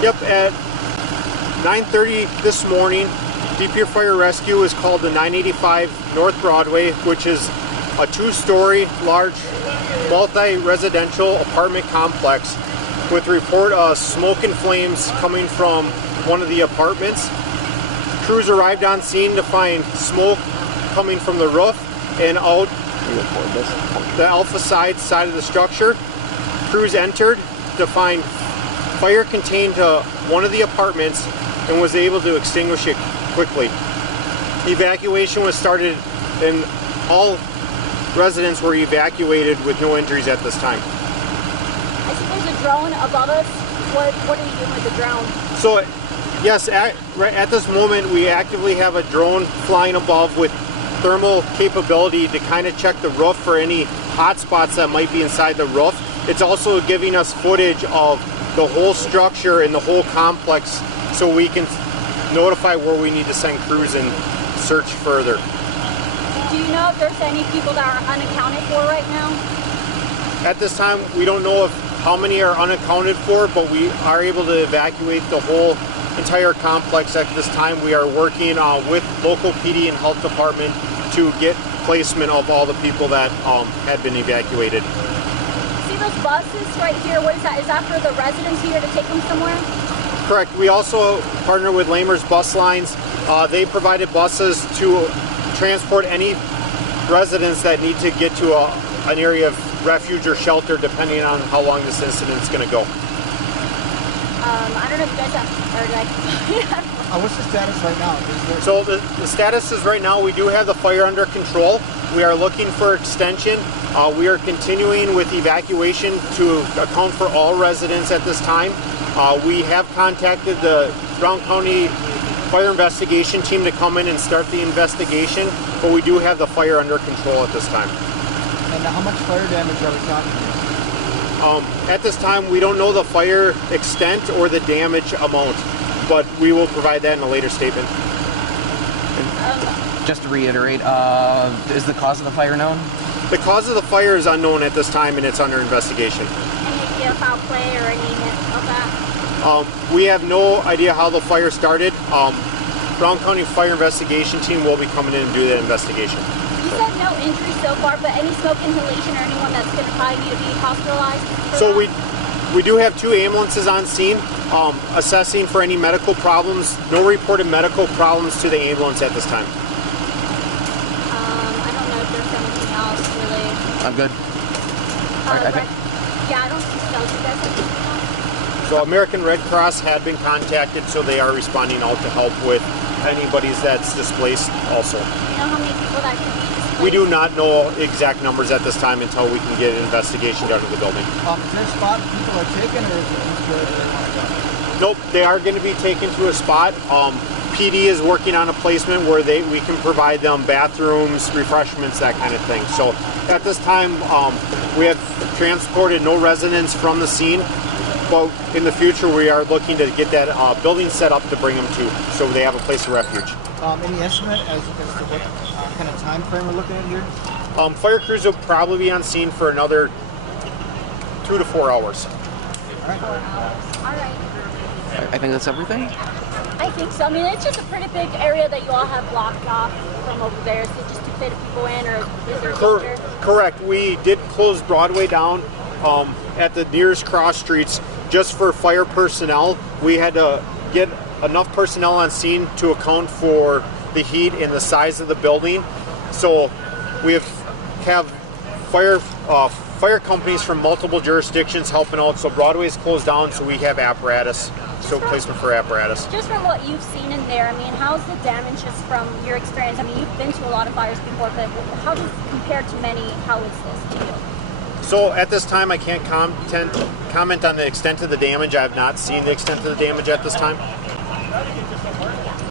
Yep, at 9:30 this morning, Deep Pure Fire Rescue is called to 985 North Broadway, which is a two-story, large, multi-residential apartment complex with report of smoke and flames coming from one of the apartments. Crews arrived on scene to find smoke coming from the roof and out the alpha side of the structure. Crews entered to find fire contained to one of the apartments and was able to extinguish it quickly. Evacuation was started and all residents were evacuated with no injuries at this time. I see there's a drone above us. What are you doing with the drone? So, yes, at this moment we actively have a drone flying above with thermal capability to kind of check the roof for any hot spots that might be inside the roof. It's also giving us footage of the whole structure and the whole complex so we can notify where we need to send crews and search further. Do you know if there's any people that are unaccounted for right now? At this time, we don't know if how many are unaccounted for, but we are able to evacuate the whole entire complex at this time. We are working with local PD and health department to get placement of all the people that had been evacuated. See those buses right here? What is that? Is that for the residents here to take them somewhere? Correct. We also partner with Lamers Bus Lines. They provided buses to transport any residents that need to get to an area of refuge or shelter depending on how long this incident is going to go. I don't know if you guys have heard what's the status right now? So the status is right now we do have the fire under control. We are looking for extension. We are continuing with evacuation to account for all residents at this time. We have contacted the Brown County Fire Investigation Team to come in and start the investigation, but we do have the fire under control at this time. And how much fire damage are we talking about? At this time, we don't know the fire extent or the damage amount, but we will provide that in a later statement. Just to reiterate, is the cause of the fire known? The cause of the fire is unknown at this time, and it's under investigation. Any idea of foul play or any of that? We have no idea how the fire started. Brown County Fire Investigation Team will be coming in and do that investigation. You said no injuries so far, but any smoke inhalation or anyone that's going to probably need to be hospitalized? So we do have 2 ambulances on scene assessing for any medical problems. No reported medical problems to the ambulance at this time. I don't know if there's anything else really. I'm good. Yeah, I don't think so. You guys have anything else? So American Red Cross had been contacted, so they are responding out to help with anybody that's displaced also. Do you know how many people that could be displaced? We do not know exact numbers at this time until we can get an investigation done in the building. Is there a spot people are taken, or is it just where they want to go? Nope, they are going to be taken to a spot. PD is working on a placement where we can provide them bathrooms, refreshments, that kind of thing. So at this time, we have transported no residents from the scene, but in the future we are looking to get that building set up to bring them to, so they have a place of refuge. Any estimate as to what kind of time frame we're looking at here? Fire crews will probably be on scene for another 2 to 4 hours. All right. I think that's everything. I think so. I mean, it's just a pretty big area that you all have blocked off from over there. Is it just to fit people in, or is there danger? Correct. We did close Broadway down at the nearest cross streets just for fire personnel. We had to get enough personnel on scene to account for the heat and the size of the building. So we have fire companies from multiple jurisdictions helping out. So Broadway's closed down, so we have apparatus. So placement for apparatus. Just from what you've seen in there, I mean, how's the damage just from your experience? I mean, you've been to a lot of fires before, but how does it compare to many? How is this to you? So at this time, I can't comment on the extent of the damage. I have not seen the extent of the damage at this time.